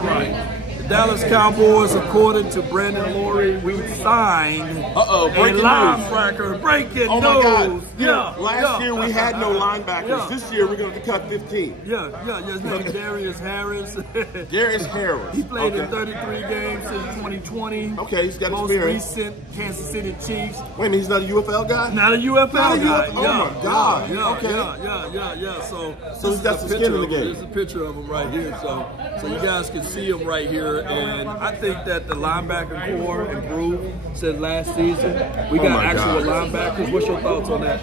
Right. The Dallas Cowboys, according to Brandon Laurie, we signed a linebacker. Breaking news. Oh my God. Yeah. Last year we had no linebackers. Yeah. This year we're going to cut 15. His name is Darius Harris. Darius Harris. He played in 33 games since 2020. Okay, he's got Most experience. recent Kansas City Chiefs. Wait a minute, he's not a UFL guy? Not a UFL guy. Oh my God. Yeah. So he's got some skin in the game. There's a picture of him right here. So you guys can see him right here. And I think that the linebacker core improved since last season. We got actual linebackers. What's your thoughts on that?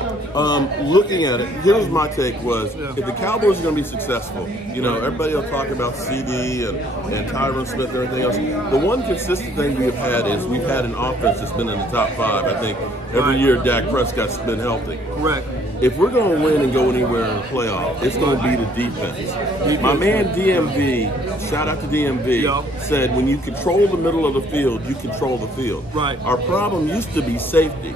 Looking at it, here's my take was, if the Cowboys are going to be successful, you know, everybody will talk about CD and Tyron Smith and everything else. The one consistent thing we've had is we've had an offense that's been in the top 5. I think every year Dak Prescott's been healthy. Correct. If we're going to win and go anywhere in the playoff, it's going to be the defense. My man DMV, shout out to DMV, said when you control the middle of the field, you control the field. Right. Our problem used to be safety.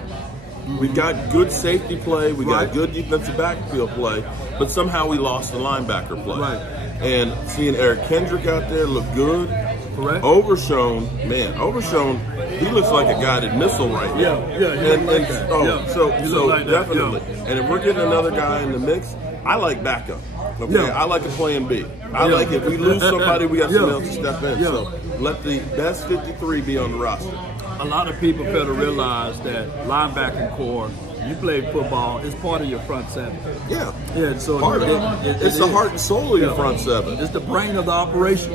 We've got good safety play, we got good defensive backfield play, but somehow we lost the linebacker play. Right. And seeing Eric Kendrick out there look good. Correct. Overshown, he looks like a guided missile right now. So definitely. And if we're getting another guy in the mix, I like backup. Okay, I like a plan B. I like if we lose somebody, we got somebody else to step in. So let the best 53 be on the roster. A lot of people fail to realize that linebacking core, you play football, it's part of your front seven. Yeah. So it's the heart and soul of your front seven. It's the brain of the operation.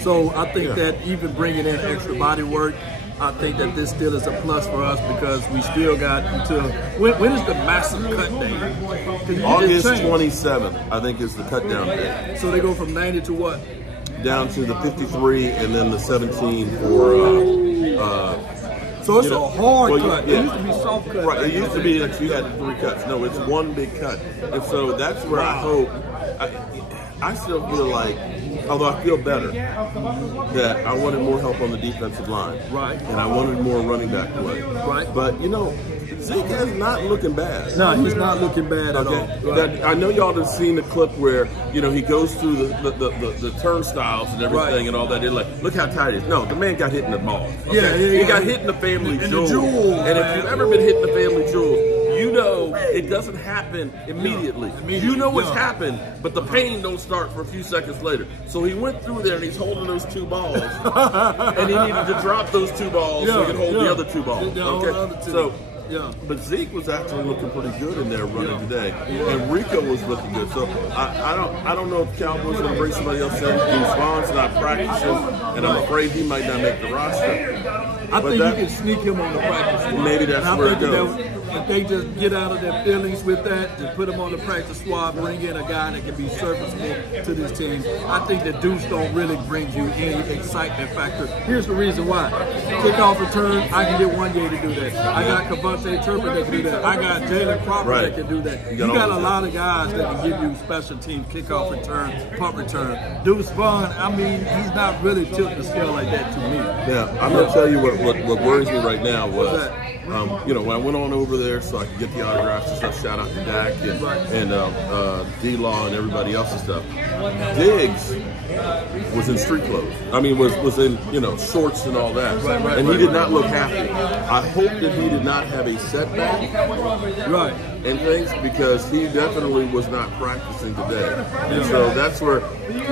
So I think that even bringing in extra body work, I think that this still is a plus for us because we still got until when is the massive cut day? August 27th, I think, is the cut down day. So they go from 90 to what? Down to the 53 and then the 17 for. So it's a hard cut. It used to be soft cut. Right. It used to be that you had 3 cuts. No, it's one big cut, and so that's where I hope. I still feel like, although I feel better, that I wanted more help on the defensive line. Right. And I wanted more running back play. Right. But, you know, Zeke is not looking bad. No, he's not looking bad at all. Right. I know y'all have seen the clip where, you know, he goes through the turnstiles and everything and all that. They're like, look how tight he is. No, the man got hit in the balls. Okay? He got hit in the family jewels. And if you've ever been hit in the family jewels, you know it doesn't happen immediately. You know what's happened, but the pain don't start for a few seconds later. So he went through there and he's holding those 2 balls, and he needed to drop those 2 balls so he could hold the other 2 balls. Okay, but Zeke was actually looking pretty good in there running today, and Rico was looking good. So I don't know if Cowboys are going to bring somebody else in. Vaughn's not practicing, and I'm afraid he might not make the roster. I think you can sneak him on the practice squad. Maybe that's where it goes. If they just get out of their feelings with that, just put him on the practice squad, bring in a guy that can be serviceable to this team. I think the Deuce don't really bring you any excitement factor. Here's the reason why. Kickoff return, I can get one guy to do that. I got Cavante Turpin that can do that. I got Jalen Crawford that can do that. You got a lot of guys that can give you special teams, kickoff return, punt return. Deuce Vaughn, I mean, he's not really tilting the scale like that to me. Yeah, I'm going to tell you what worries me right now was, you know, when I went on over there so I could get the autographs and stuff, shout out to Dak and D-Law and everybody else and stuff. Diggs was in street clothes. I mean, was in, you know, shorts and all that. And he did not look happy. I hope that he did not have a setback. And things, because he definitely was not practicing today. And so that's where,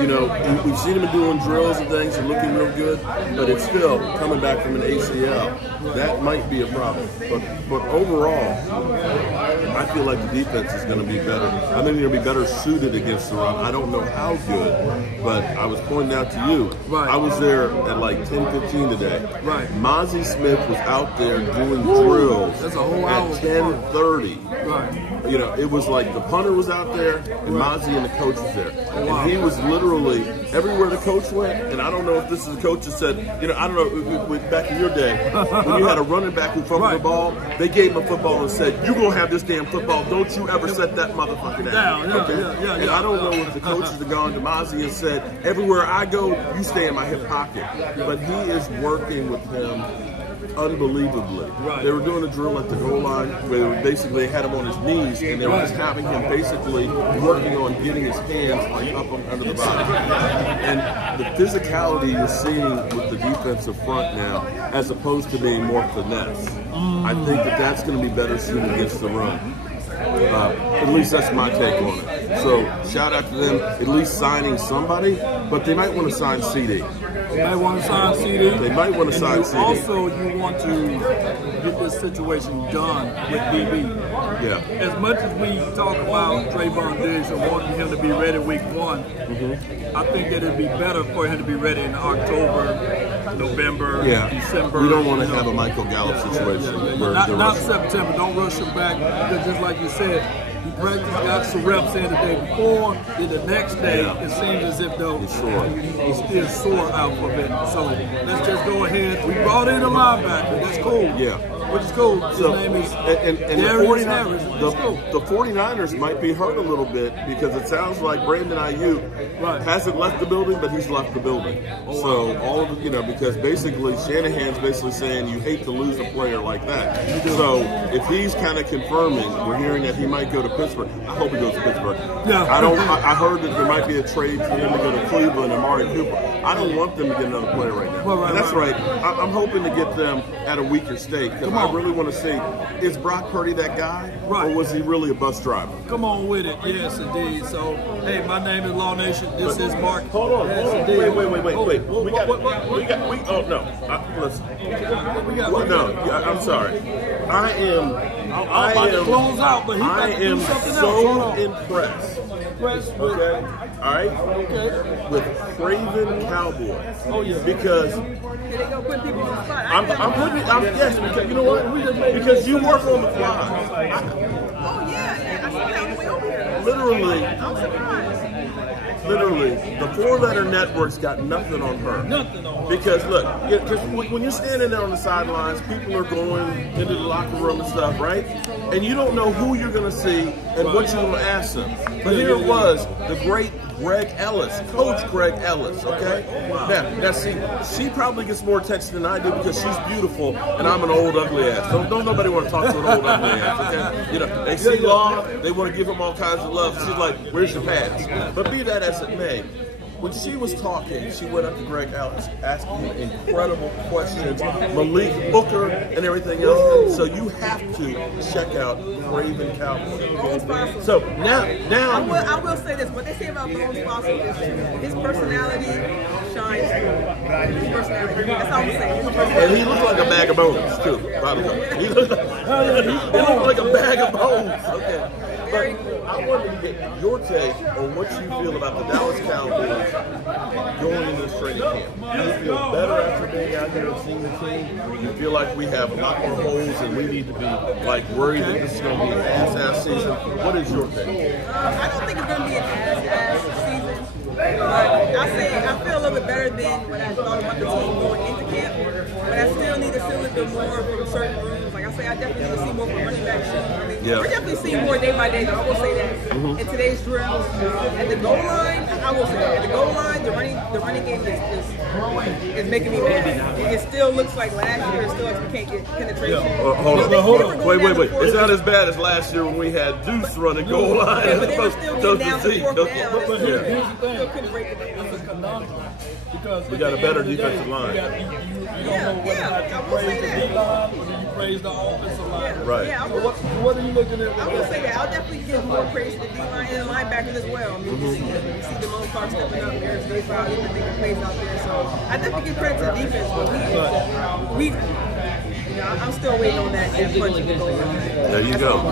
you know, we've seen him doing drills and things and looking real good, but it's still coming back from an ACL. That might be a problem. But overall, I feel like the defense is going to be better. I think they're going to be better suited against the run. I don't know how good, but I was pointing out to you, I was there at like 10:15 today. Mozzie Smith was out there doing drills at 10:30. You know, it was like the punter was out there and Mozzie and the coach was there. And he was literally everywhere the coach went. And I don't know if this is the coach that said, you know, I don't know, back in your day, when you had a running back who fumbled the ball, they gave him a football and said, you're going to have this damn football. Don't you ever set that motherfucker down. And I don't know if the coaches have gone to Mozzie and said, everywhere I go, you stay in my hip pocket. But he is working with him unbelievably. Right. They were doing a drill at the goal line where basically they had him on his knees and they were just having him basically working on getting his hands like up under the body. And the physicality you're seeing with the defensive front now, as opposed to being more finesse, I think that's going to be better suited against the run. At least that's my take on it. So shout out to them at least signing somebody, but they might want to sign CD. They might want to sign CD. They might want to sign CD. Also, you want to get this situation done with DB. Yeah. As much as we talk about Trayvon Diggs and wanting him to be ready week 1, I think that it'd be better for him to be ready in October, November, December. We don't want to have a Michael Gallup situation. Not September. Don't rush him back because just like you said, he practiced, got some reps in the day before, then the next day it seems as if though he's still sore out of it. So let's just go ahead. We brought in a linebacker. That's cool. Yeah. Which is cool. His name is Darius. The 49ers might be hurt a little bit because it sounds like Brandon Ayuk hasn't left the building, but he's left the building. So all of the, because basically Shanahan's basically saying you hate to lose a player like that. So if he's kind of confirming, we're hearing that he might go to Pittsburgh. I hope he goes to Pittsburgh. Yeah. I heard that there might be a trade for him to go to Cleveland and Amari Cooper. I don't want them to get another player right now. And that's right. I'm hoping to get them at a weaker state. I really want to see, is Brock Purdy that guy? Or was he really a bus driver? Come on with it. Yes, indeed. So, hey, my name is Law Nation. This is Mark. Hold on. Wait. I'm sorry. I am so impressed. Okay? All right? Okay. With Craven Cowboy. Oh, yeah. Because I'm putting people on the spot. yes, because you know what? Because you work on the fly. Oh, yeah. I saw that on the way over here. Literally. I'm surprised. Literally, the 4-letter network's got nothing on her. Nothing on her. Because look, when you're standing there on the sidelines, people are going into the locker room and stuff, right? And you don't know who you're going to see and what you're going to ask them. But here it was, the great Greg Ellis, Coach Greg Ellis, okay? Now see, she probably gets more attention than I do because she's beautiful and I'm an old ugly ass. Don't nobody want to talk to an old ugly ass, okay? They see Law, they want to give him all kinds of love. She's like, where's your pass? But be that as it may, when she was talking, she went up to Greg Ellis, asking him incredible questions, Malik Booker and everything else. So you have to check out Craven Cowboy. So now I will say this: what they say about Bones Fossil is his personality shines through. His personality. That's all I'm saying. And he looks like a bag of bones too. By the way, he looks like a bag of bones. Okay. But I wanted to get your take on what you feel about the Dallas Cowboys going into this training camp. Do you feel better after being out here and seeing the team? You feel like we have a lot more holes and we need to be like worried that this is going to be an ass season? What is your take? I don't think it's going to be an ass season. But I feel a little bit better than when I thought about the team going into camp. But I still need to see a little bit more from certain rooms. Like I say, I definitely need to see more from running back shoes. We're definitely seeing more day by day, though. I will say that. In today's drill, at the goal line, I will say that. At the goal line, the running game is making me mad. It still looks like last year. It still like we can't get penetration. Hold on. Wait. It's not as bad as last year when we had Deuce running goal line. Yeah, but they were still getting down to 4th down. But still couldn't break it down. It's a conundrum. Because we got a better defensive line. You don't know whether or not you praise the D-line or you praise the offensive line. Right. Yeah, so what are you looking at? I will say that. I'll definitely give more praise to the D-line and the linebackers as well. I mean, you see Damone Clark stepping up, Darius getting bigger plays out there. So I definitely give credit to the defense, but I'm still waiting on that punch in the goal line. There you go.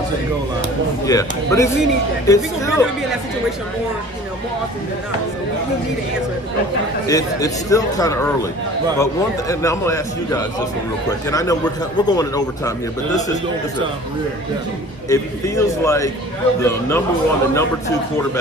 Yeah, but we need that. We're going to be in that situation more often than not. So we need to answer at the goal line. It's still kind of early, but one thing, and I'm going to ask you guys this one real quick. And I know we're going in overtime here, but it feels like the number 1 and number 2 quarterback